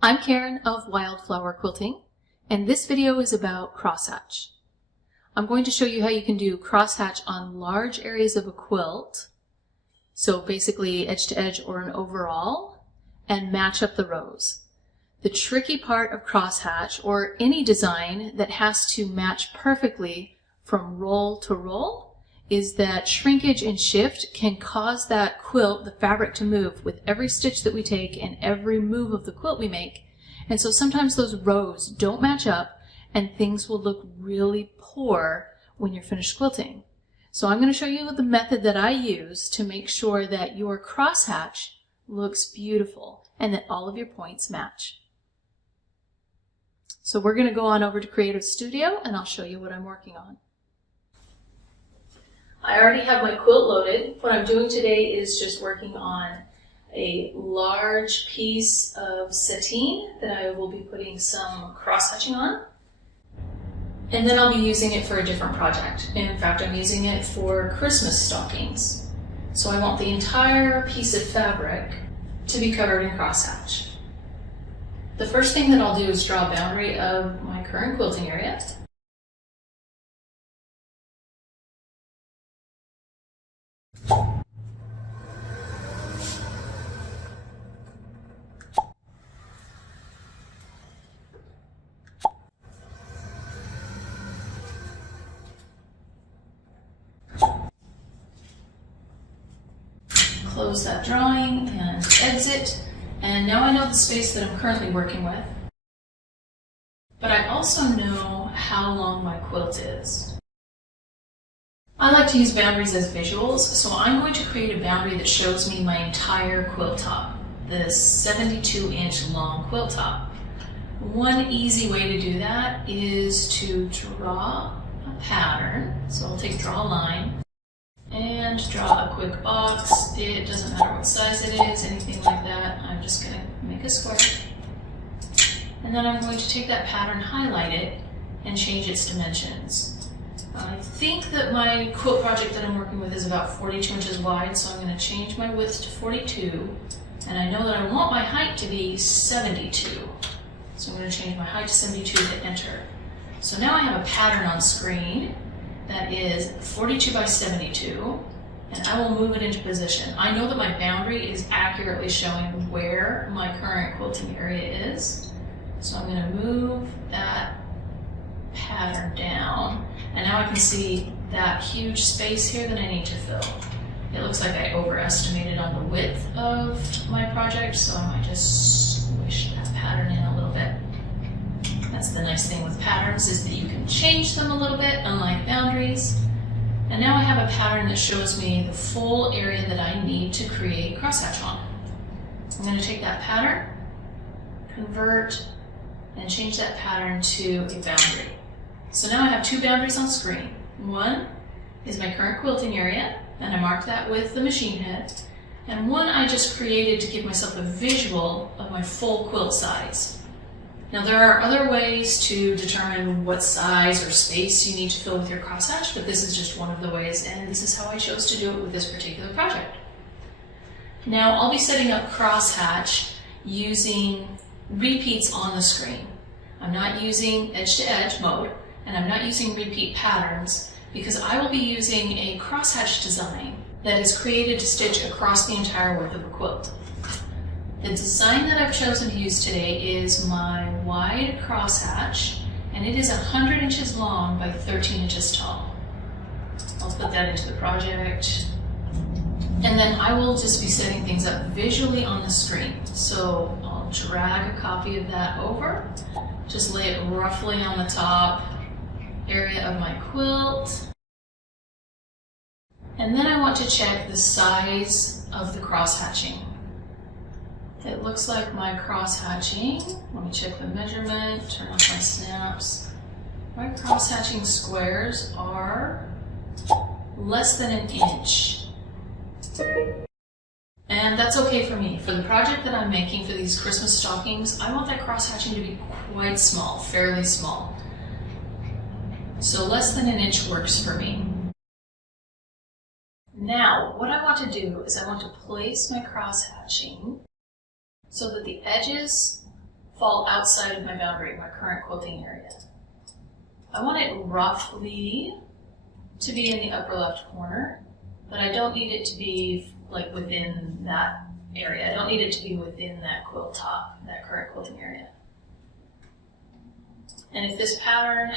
I'm Karen of Wildflower Quilting, and this video is about crosshatch. I'm going to show you how you can do crosshatch on large areas of a quilt, so basically edge to edge or an overall, and match up the rows. The tricky part of crosshatch, or any design that has to match perfectly from roll to roll, is that shrinkage and shift can cause that quilt, the fabric, to move with every stitch that we take and every move of the quilt we make. And so sometimes those rows don't match up and things will look really poor when you're finished quilting. So I'm going to show you the method that I use to make sure that your crosshatch looks beautiful and that all of your points match. So we're going to go on over to Creative Studio and I'll show you what I'm working on. I already have my quilt loaded. What I'm doing today is just working on a large piece of sateen that I will be putting some cross-hatching on. And then I'll be using it for a different project. In fact, I'm using it for Christmas stockings. So I want the entire piece of fabric to be covered in crosshatch. The first thing that I'll do is draw a boundary of my current quilting area. Close that drawing and exit. And now I know the space that I'm currently working with. But I also know how long my quilt is. I like to use boundaries as visuals, so I'm going to create a boundary that shows me my entire quilt top, this 72-inch long quilt top. One easy way to do that is to draw a pattern. So I'll take draw a line and draw a quick box. It doesn't matter what size it is, anything like that. I'm just going to make a square. And then I'm going to take that pattern, highlight it, and change its dimensions. I think that my quilt project that I'm working with is about 42 inches wide, so I'm going to change my width to 42. And I know that I want my height to be 72. So I'm going to change my height to 72 to enter. So now I have a pattern on screen that is 42 by 72, and I will move it into position. I know that my boundary is accurately showing where my current quilting area is. So I'm going to move that pattern down, and now I can see that huge space here that I need to fill. It looks like I overestimated on the width of my project, so I might just squish that pattern in a little bit. That's the nice thing with patterns, is that you can change them a little bit, unlike boundaries. And now I have a pattern that shows me the full area that I need to create crosshatch on. I'm going to take that pattern, convert, and change that pattern to a boundary. So now I have two boundaries on screen. One is my current quilting area, and I marked that with the machine head. And one I just created to give myself a visual of my full quilt size. Now there are other ways to determine what size or space you need to fill with your crosshatch, but this is just one of the ways, and this is how I chose to do it with this particular project. Now I'll be setting up crosshatch using repeats on the screen. I'm not using edge-to-edge mode, and I'm not using repeat patterns because I will be using a crosshatch design that is created to stitch across the entire width of a quilt. The design that I've chosen to use today is my wide crosshatch, and it is 100 inches long by 13 inches tall. I'll put that into the project. And then I will just be setting things up visually on the screen. So I'll drag a copy of that over, just lay it roughly on the top area of my quilt. And then I want to check the size of the crosshatching. It looks like my crosshatching, let me check the measurement, turn off my snaps. My crosshatching squares are less than an inch. And that's okay for me. For the project that I'm making for these Christmas stockings, I want that crosshatching to be quite small, fairly small. So less than an inch works for me. Now, what I want to do is I want to place my crosshatching so that the edges fall outside of my boundary, my current quilting area. I want it roughly to be in the upper left corner, but I don't need it to be like within that area. I don't need it to be within that quilt top, that current quilting area. And if this pattern,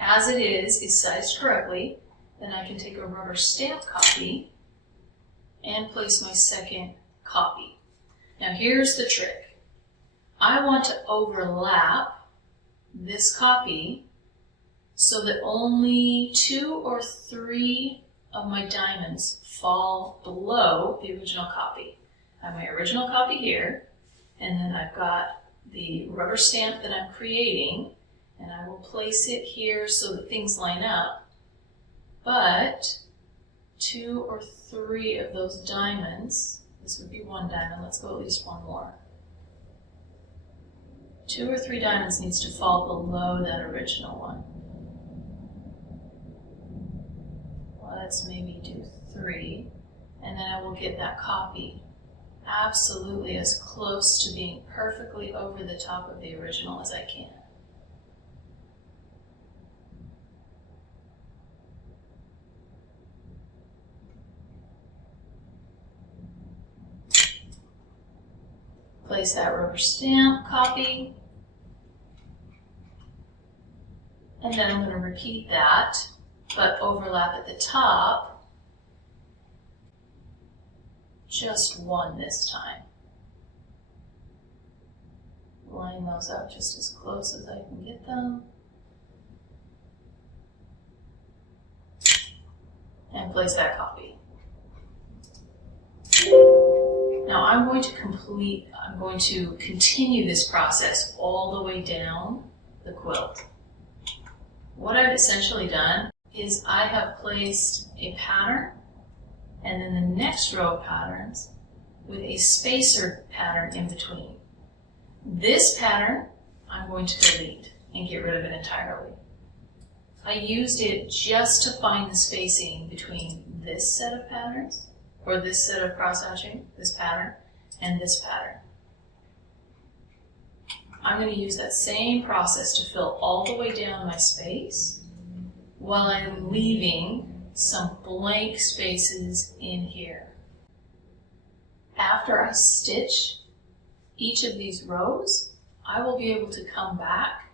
as it is sized correctly, then I can take a rubber stamp copy and place my second copy. Now here's the trick. I want to overlap this copy so that only 2 or 3 of my diamonds fall below the original copy. I have my original copy here, and then I've got the rubber stamp that I'm creating, and I will place it here so that things line up. But 2 or 3 of those diamonds, this would be 1 diamond, let's go at least 1 more. 2 or 3 diamonds needs to fall below that original one. Let's maybe do 3, and then I will get that copy absolutely as close to being perfectly over the top of the original as I can. Place that rubber stamp copy, and then I'm going to repeat that, but overlap at the top, just 1 this time. Line those up just as close as I can get them. And place that copy. Now I'm going to continue this process all the way down the quilt. What I've essentially done is I have placed a pattern and then the next row of patterns with a spacer pattern in between. This pattern I'm going to delete and get rid of it entirely. I used it just to find the spacing between this set of patterns, or this set of cross-hatching, this pattern, and this pattern. I'm going to use that same process to fill all the way down my space while I'm leaving some blank spaces in here. After I stitch each of these rows, I will be able to come back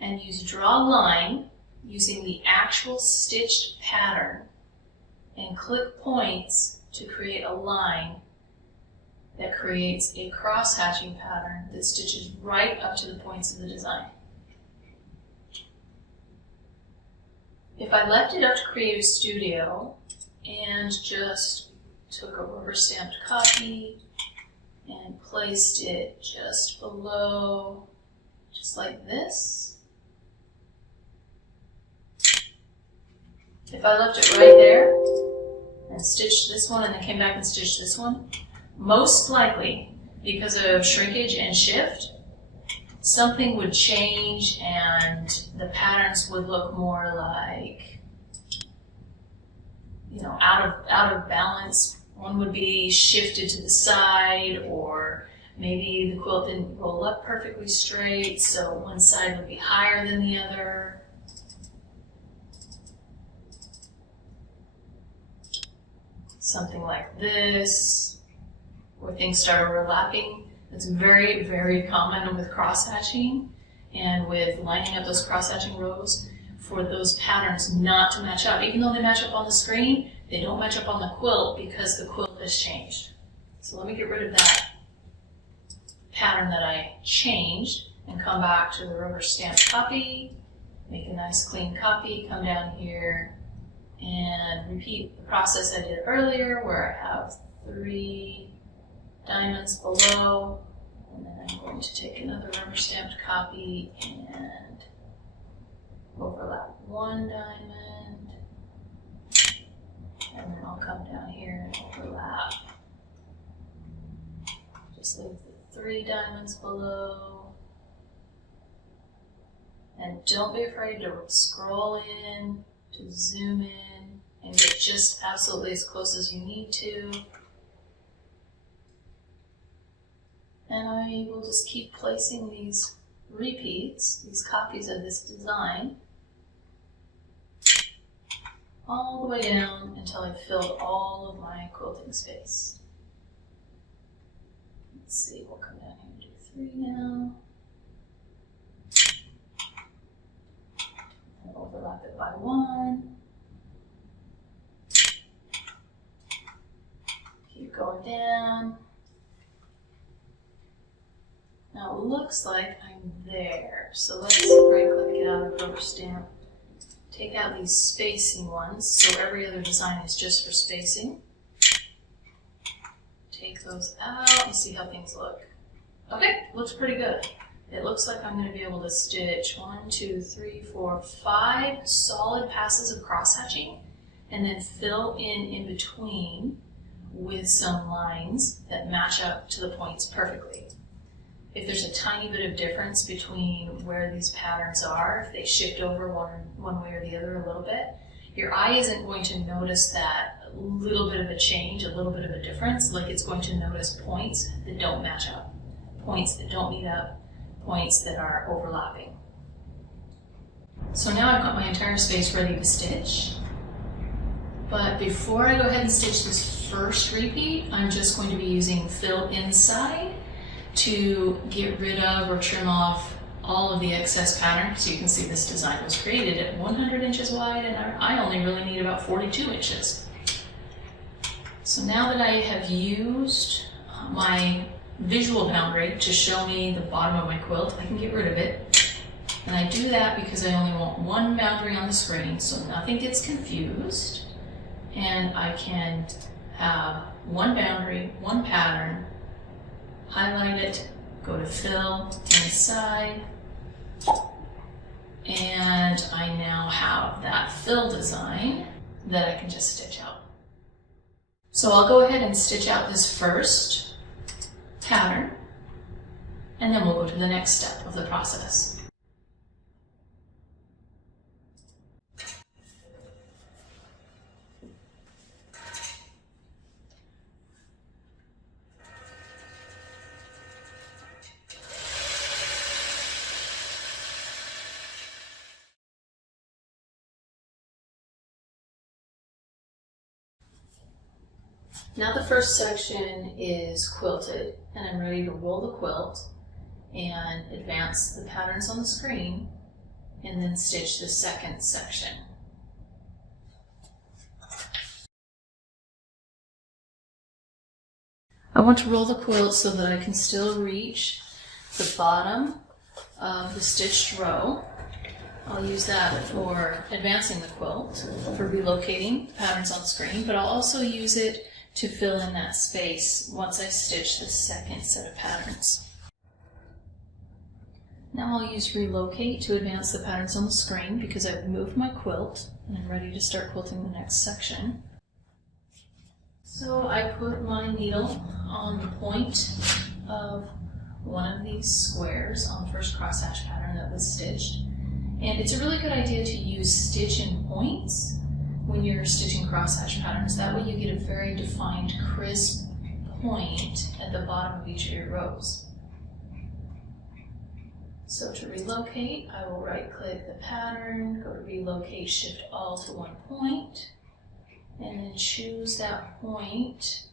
and use draw line using the actual stitched pattern and click points to create a line that creates a cross-hatching pattern that stitches right up to the points of the design. If I left it up to Creative Studio and just took a rubber stamped copy and placed it just below, just like this. If I left it right there and stitched this one and then came back and stitched this one, most likely, because of shrinkage and shift, something would change and the patterns would look more like, you know, out of balance. One would be shifted to the side, or maybe the quilt didn't roll up perfectly straight, so one side would be higher than the other. Something like this, where things start overlapping. It's very, very common with cross-hatching and with lining up those cross-hatching rows for those patterns not to match up. Even though they match up on the screen, they don't match up on the quilt because the quilt has changed. So let me get rid of that pattern that I changed and come back to the rubber stamped copy, make a nice clean copy, come down here and repeat the process I did earlier where I have 3 diamonds below, and then I'm going to take another rubber stamped copy and overlap 1 diamond, and then I'll come down here and overlap. Just leave the 3 diamonds below, and don't be afraid to scroll in, to zoom in, and get just absolutely as close as you need to. And I will just keep placing these repeats, these copies of this design, all the way down until I've filled all of my quilting space. Let's see, we'll come down here and do 3 now. And overlap it by 1. Keep going down. Now it looks like I'm there. So let's right click it out of rubber stamp. Take out these spacing ones, so every other design is just for spacing. Take those out and see how things look. Okay, looks pretty good. It looks like I'm going to be able to stitch 1, 2, 3, 4, 5 solid passes of cross hatching, and then fill in between with some lines that match up to the points perfectly. If there's a tiny bit of difference between where these patterns are, if they shift over one way or the other a little bit, your eye isn't going to notice that little bit of a change, a little bit of a difference, like it's going to notice points that don't match up, points that don't meet up, points that are overlapping. So now I've got my entire space ready to stitch. But before I go ahead and stitch this first repeat, I'm just going to be using fill inside to get rid of or trim off all of the excess pattern. So you can see this design was created at 100 inches wide, and I only really need about 42 inches. So now that I have used my visual boundary to show me the bottom of my quilt, I can get rid of it. And I do that because I only want one boundary on the screen so nothing gets confused. And I can have one boundary, one pattern, highlight it, go to fill inside, and I now have that fill design that I can just stitch out. So I'll go ahead and stitch out this first pattern, and then we'll go to the next step of the process. Now the first section is quilted, and I'm ready to roll the quilt and advance the patterns on the screen and then stitch the second section. I want to roll the quilt so that I can still reach the bottom of the stitched row. I'll use that for advancing the quilt, for relocating patterns on the screen, but I'll also use it to fill in that space once I stitch the second set of patterns. Now I'll use relocate to advance the patterns on the screen because I've moved my quilt and I'm ready to start quilting the next section. So I put my needle on the point of one of these squares on the first crosshatch pattern that was stitched. And it's a really good idea to use stitch in points when you're stitching crosshatch patterns. That way you get a very defined, crisp point at the bottom of each of your rows. So to relocate, I will right click the pattern, go to relocate, shift all to one point, and then choose that point.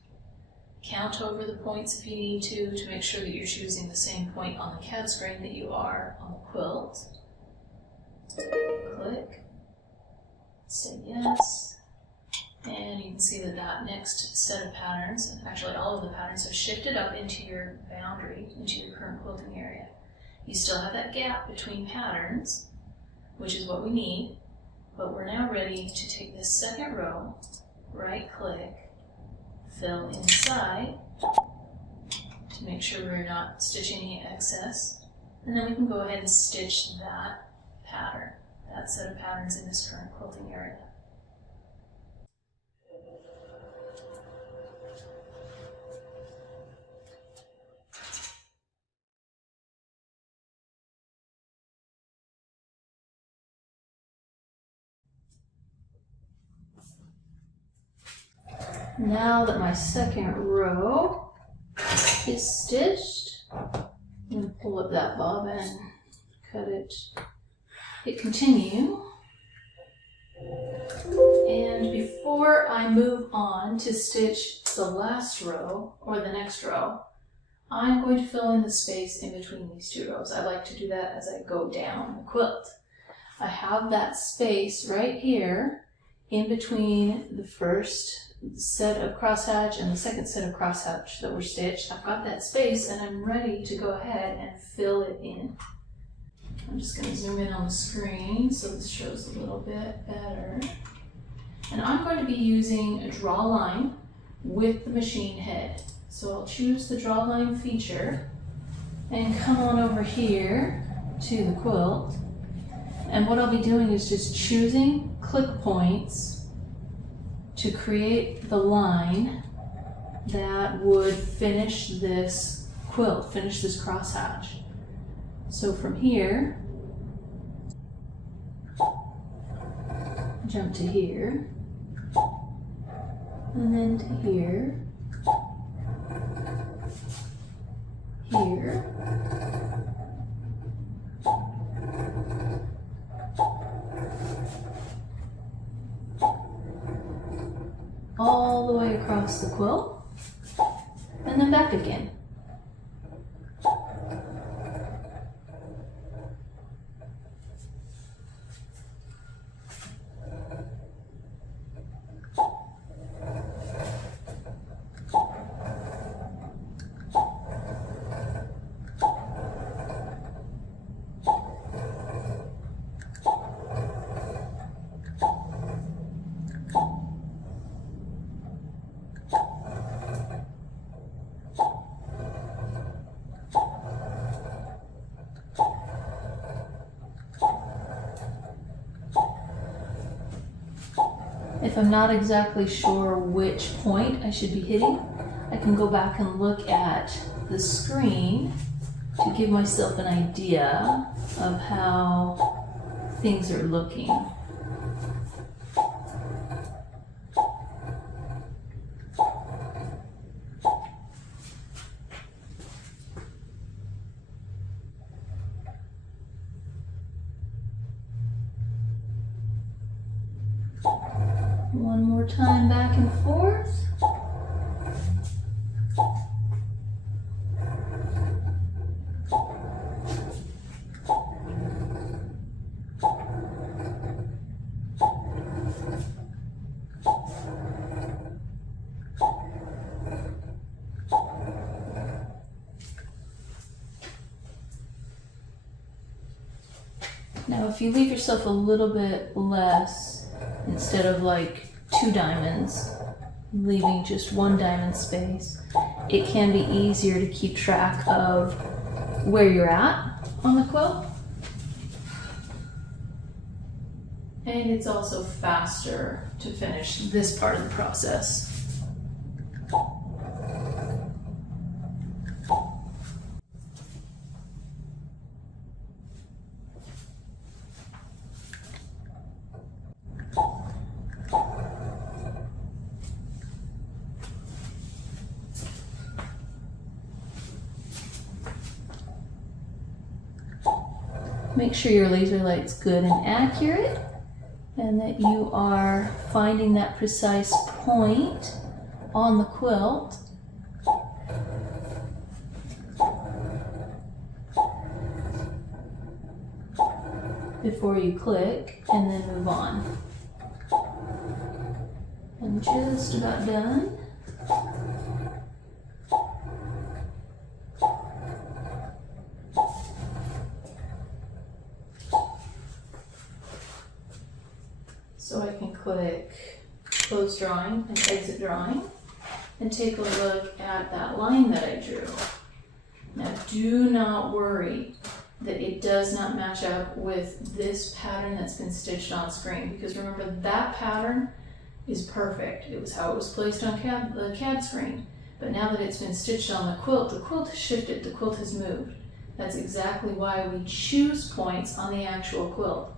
Count over the points if you need to make sure that you're choosing the same point on the CAD screen that you are on the quilt. Click. Say yes, and you can see that that next set of patterns, and actually all of the patterns, have shifted up into your boundary, into your current quilting area. You still have that gap between patterns, which is what we need, but we're now ready to take this second row, right click, fill inside to make sure we're not stitching any excess, and then we can go ahead and stitch that pattern, that set of patterns in this current quilting area. Now that my second row is stitched, I'm going to pull up that bobbin, cut it, hit continue. And before I move on to stitch the last row or the next row, I'm going to fill in the space in between these two rows. I like to do that as I go down the quilt. I have that space right here in between the first set of crosshatch and the second set of crosshatch that were stitched. I've got that space and I'm ready to go ahead and fill it in. I'm just going to zoom in on the screen so this shows a little bit better. And I'm going to be using a draw line with the machine head. So I'll choose the draw line feature and come on over here to the quilt. And what I'll be doing is just choosing click points to create the line that would finish this quilt, finish this crosshatch. So from here, jump to here, and then to here, here, all the way across the quilt, and then back again. If I'm not exactly sure which point I should be hitting, I can go back and look at the screen to give myself an idea of how things are looking. One more time back and forth. Now if you leave yourself a little bit less, instead of like 2 diamonds, leaving just 1 diamond space, it can be easier to keep track of where you're at on the quilt. And it's also faster to finish this part of the process. Make sure your laser light's good and accurate, and that you are finding that precise point on the quilt. Before you click and then move on. I'm just about done. So I can click close drawing and exit drawing and take a look at that line that I drew. Now do not worry that it does not match up with this pattern that's been stitched on screen, because remember that pattern is perfect. It was how it was placed on the CAD screen. But now that it's been stitched on the quilt has shifted, the quilt has moved. That's exactly why we choose points on the actual quilt.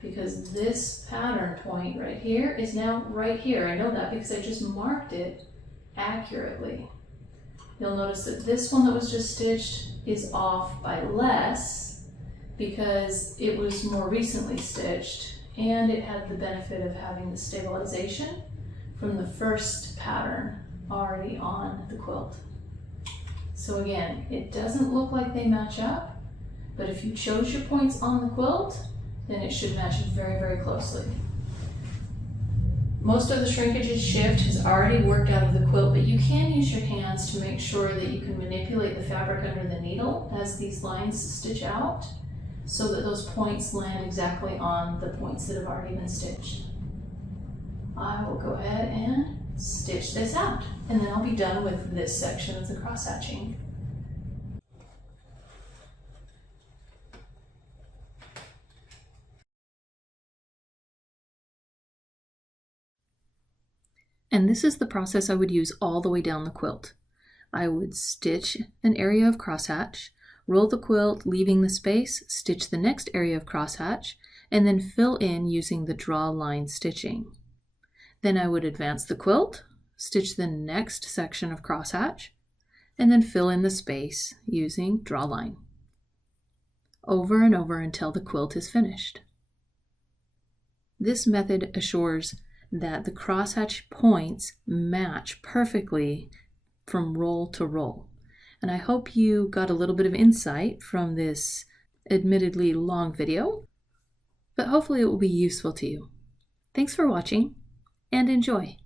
Because this pattern point right here is now right here. I know that because I just marked it accurately. you'll notice that this one that was just stitched is off by less because it was more recently stitched and it had the benefit of having the stabilization from the first pattern already on the quilt. So again, it doesn't look like they match up, but if you chose your points on the quilt, then it should match very, very closely. Most of the shrinkage shift has already worked out of the quilt, but you can use your hands to make sure that you can manipulate the fabric under the needle as these lines stitch out so that those points land exactly on the points that have already been stitched. I will go ahead and stitch this out, and then I'll be done with this section of the cross hatching. And this is the process I would use all the way down the quilt. I would stitch an area of crosshatch, roll the quilt, leaving the space, stitch the next area of crosshatch, and then fill in using the draw line stitching. Then I would advance the quilt, stitch the next section of crosshatch, and then fill in the space using draw line. Over and over until the quilt is finished. This method assures that the crosshatch points match perfectly from roll to roll. And I hope you got a little bit of insight from this admittedly long video, but hopefully it will be useful to you. Thanks for watching and enjoy.